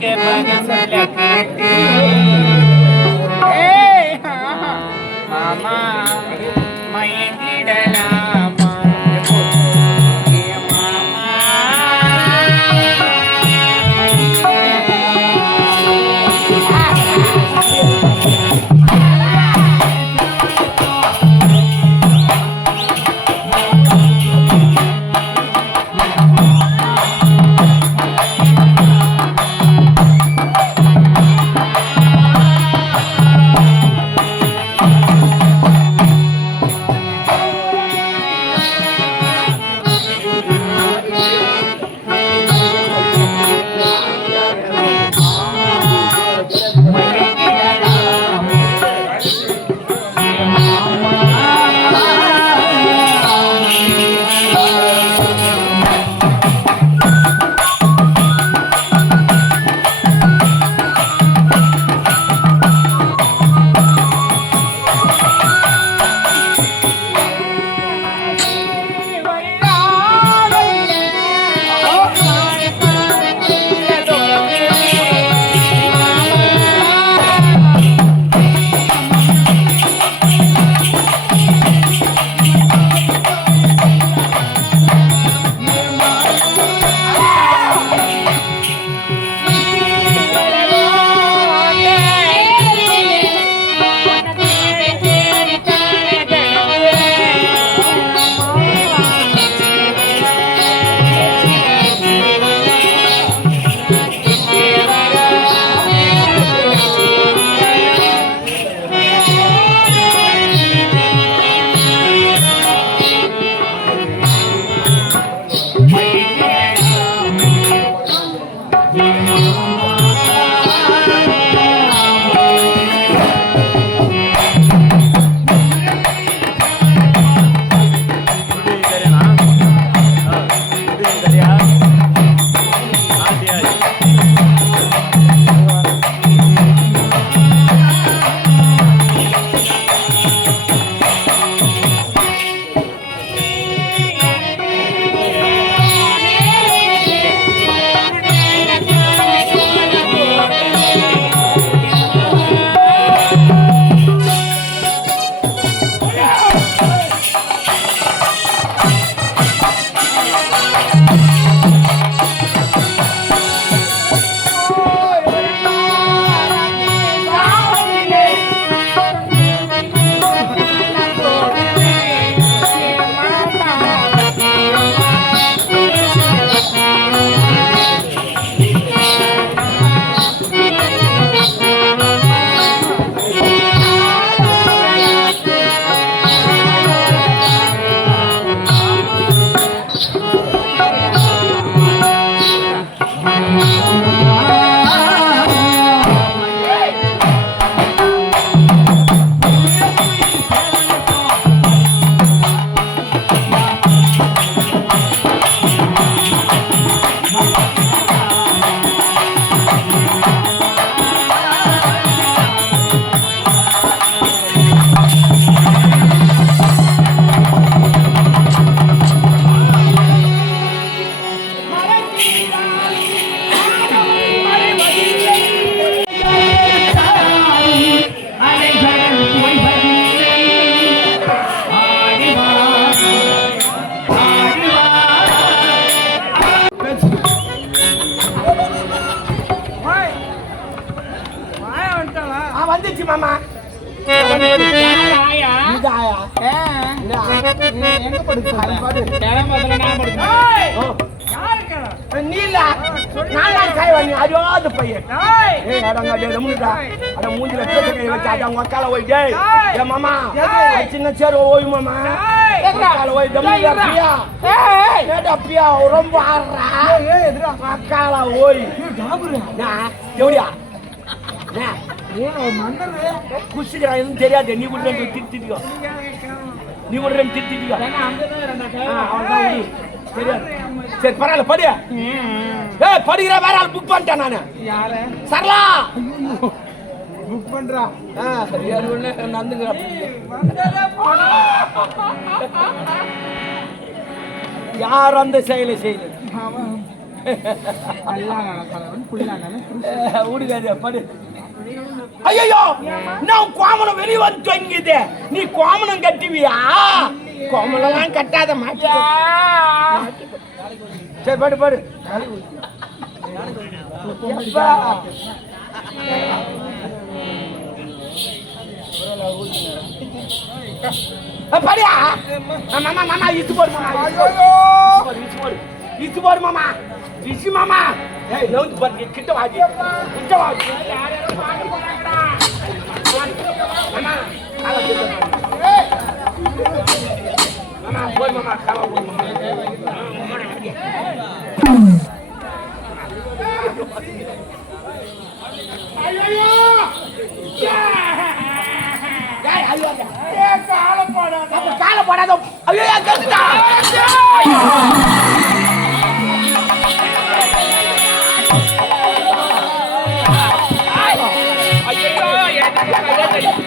அங்க மக சொல்ல கேட்டு ஏய், எங்க படுத்து முதல்ல நான் நான் காய் வாங்கி அறியாத பையன் ஏய் அடங்க டேய் ரமுடா அட மூஞ்சில பேச கை வச்சு அட உங்க அக்கால போய் டேய் ஏ மாமா சின்ன சேர் ஓய் மாமா அக்கால போய் ரமுடா பியா ஏய் ஏடா பியா ரொம்ப ஆறா ஏய் எதுடா அக்கால ஓய் நான் எவடியா குசிக்கிறா எதுவும் தெரியாது. நீ கூட திட்டிட்டியோ நீ கூட. தெரியாது சரி. பரவாயில்ல படி. ஏய் படிக்கிற வேற ஆள் புக் பண்ணிட்டேன் நானு. சரலா புக் பண்றா. ஆ சரியா ஒண்ணு நடந்துங்கிற யார் அந்த செயலை செய்யுது. ஊடுகாது படு. ஐயோ நான் கோமணம் வெளியே வந்து தொங்கிது நீ கோமணம் கட்டுவியா? கோமணம்லாம் கட்டாத மாட்டா சரி படு படு. படியா? மாமா மாமா இத்து போடு மாமா. இத்து போடு, இத்து போடு. மாமா. இச்சு மாமா. ஏய் நவுந்து பாரு கிட்ட வாடி கிட்ட வாடி கால போடாத. கால போடாத. ஐயோ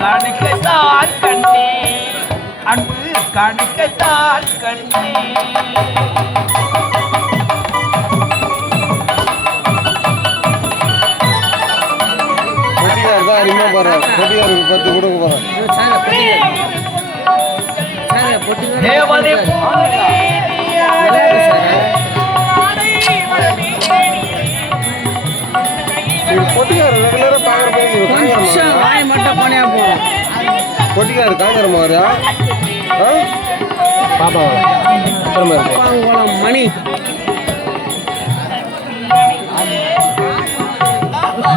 காணிக்கத்தான் கண்ணே அன்பு காணிக்கத்தான் கண்ணே அருமையாக போகிறார் கொட்டிக்காருக்கு பத்து கொடுக்க போகிறார் தேவதை போலே கொட்டிக்கார் ரெகுலராக பார்க்குற வாய் மட்டும் பணியா போகும் கொட்டிக்கார் காங்கிற மாதிரி ஆ? பாப்பா திரும்ப குளம் மணி.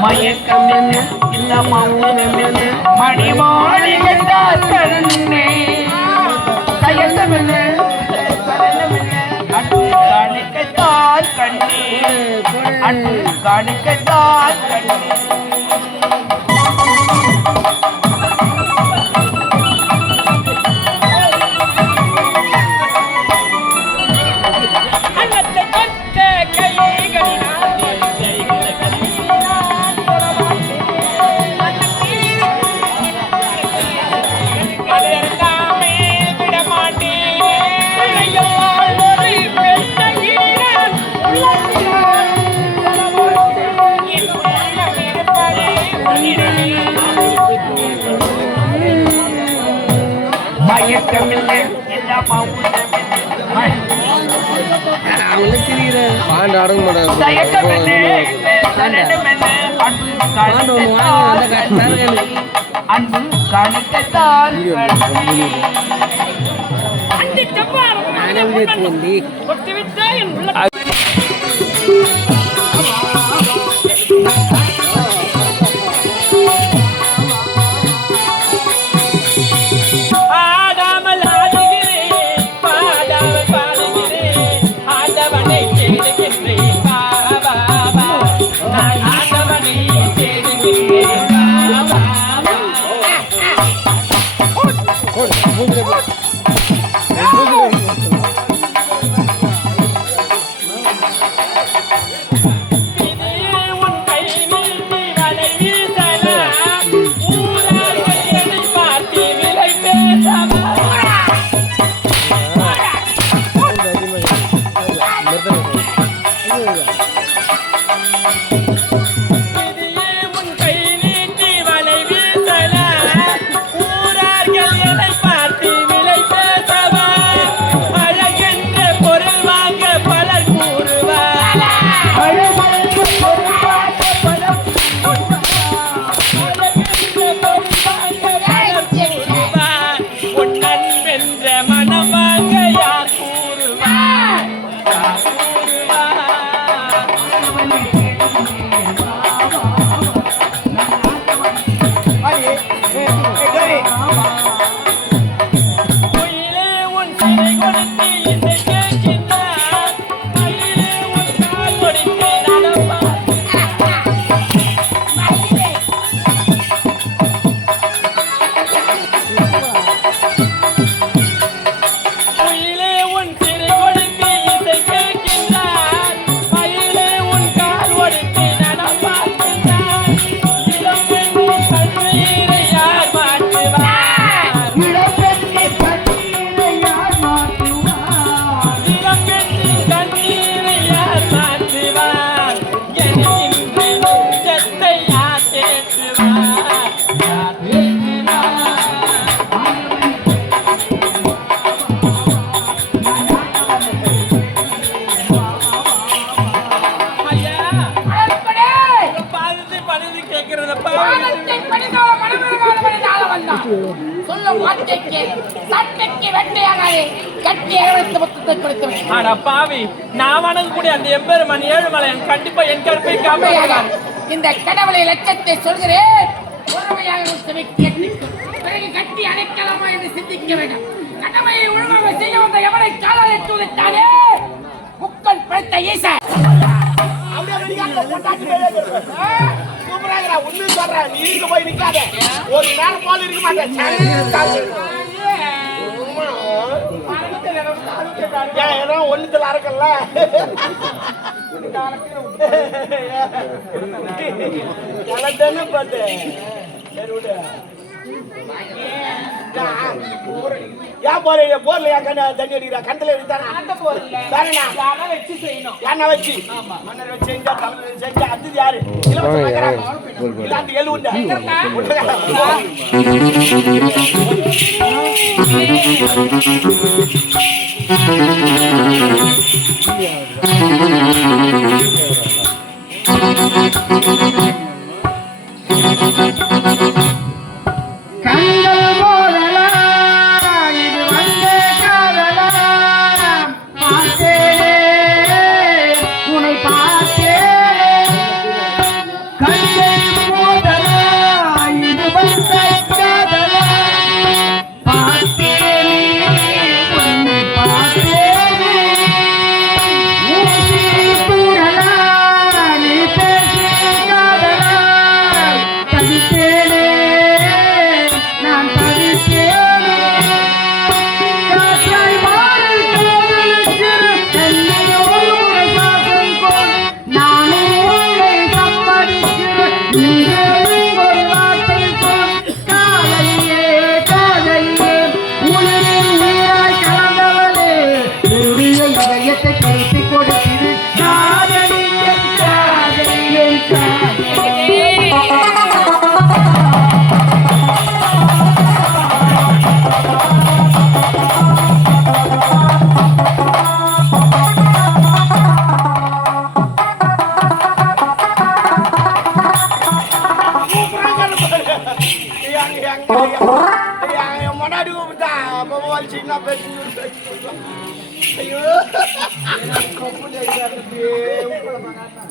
மயக்கம் என்ன? இந்த மௌனம் என்ன? மணிமாளிகைதான் கண்ணே தயக்கமில்லை சலனமில்லை அன்பு காணிக்கத்தான் கண்ணே அன்பு காணிக்கத்தான் சிரிக்கிறாங்க பாண்டு அடங்க மாட்டாங்க அன்பு காணிக்கத்தான் கஷ்டம் இதே. பணிது கேட்கிறதப்பா சொல்லும் வார்த்தைக்கு சட்டைக்கு வெட்டையாகாதே. கட்டியாக வைத்து முத்தத்தை கொடுத்து விடு. அட பாவி நான் வணங்கக்கூடிய அந்த எம்பெருமான் ஏழுமலையன் கண்டிப்பா என் கருப்பை காப்பாற்றுவான். இந்த கடவுளை லட்சத்தை சொல்கிறேன். கேட்டுக்கும் பிறகு கட்டி அடைக்கலாமா என்று சிந்திக்க வேண்டும். கடமையை ஒழுங்காக செய்ய வந்த எவனை காலால் எட்டு உதைத்தானே முக்கள் படைத்த ஈசா அப்படியே வெடிக்காத, பொட்டாட்டி மேலே சூப்பரா இருக்குடா, உண்மையை சொல்றேன். நீ இங்க போய் நிக்காத. ஒரு நேரம் போல இருக்க மாட்டேன். சரி, ஒண்ணுத்துல அறக்கல்ல? எனக்கு பாத்து. சரி, விடு. ஏன் போற போர்ல ஏன் கண்ண தண்ணி அடிக்கிறா கண்டல அடித்தானா வேறனா வச்சு செய்யணும் யானை வச்சு மன்னர் வச்சு செஞ்சா தமிழ் செஞ்சா அது யாரு இலவச வாங்க, பார்க்கறாங்க.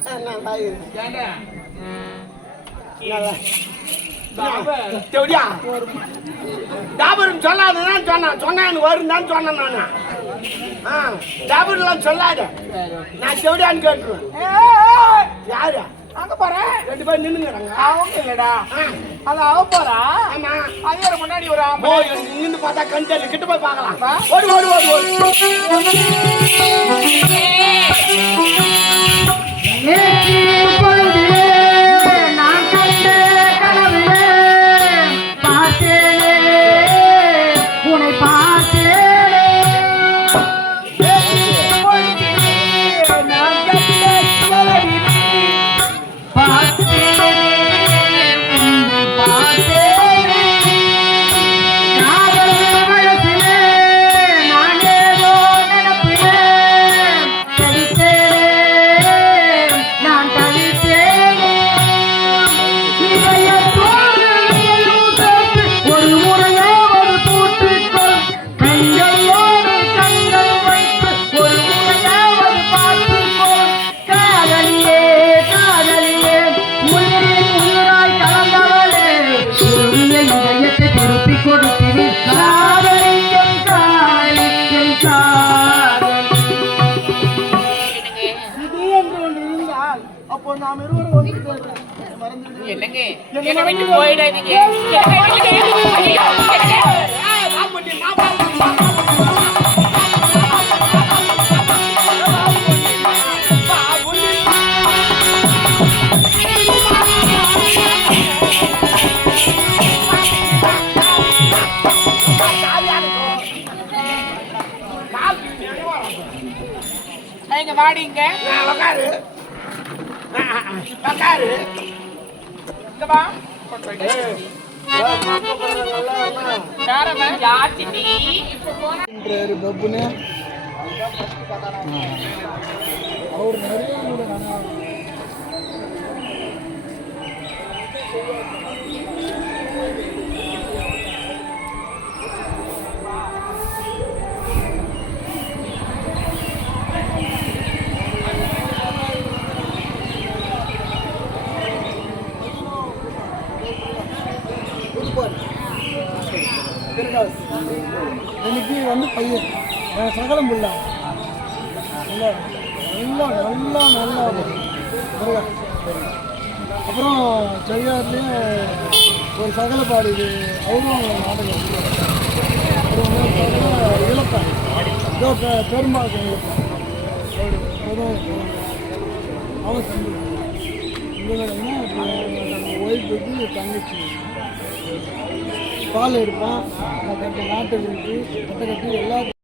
நல்லா இருக்கு. நல்லா. தேவடியா டாபரும் சொன்னான் சொன்னா வரும் தான் சொன்னேன் நானு ஆ டாபர்லாம் சொல்லாத நான் செவடியான்னு கேட்டுருவேன் யாரு அங்க போறேன் ரெண்டு பேரும் நின்னுங்கிறாங்க அவங்க இல்லடா. அது அவ போறா? ஆமா. ஐயர் முன்னாடி ஒரு. ஓ இங்கிருந்து பார்த்தா கண் தெரியல கிட்ட போய் பார்க்கலாம். ஓடு ஓடு ஓடு ஓடு. என்னங்க? என்ன விட்டு போயிடாதீங்க. வாடிங்க உக்காரு. உக்காரு. அவர் நிறைய கூட இன்னைக்கு வந்து பையன் சகலம் புள்ள நல்லா நல்லா நல்லா நல்லா முருகா அப்புறம் செய்யாதுலேயும் ஒரு சகல பாடு அவரும் நாடகம் அப்புறம் வந்து இழப்பேன் இதோ பெ- பெருமாள் இழப்பேன் அவன் அவன் ஒய்ஃபுக்கு தங்கச்சி பால் எடுப்பேன் நாட்டு விட்டு கட்டி எல்லா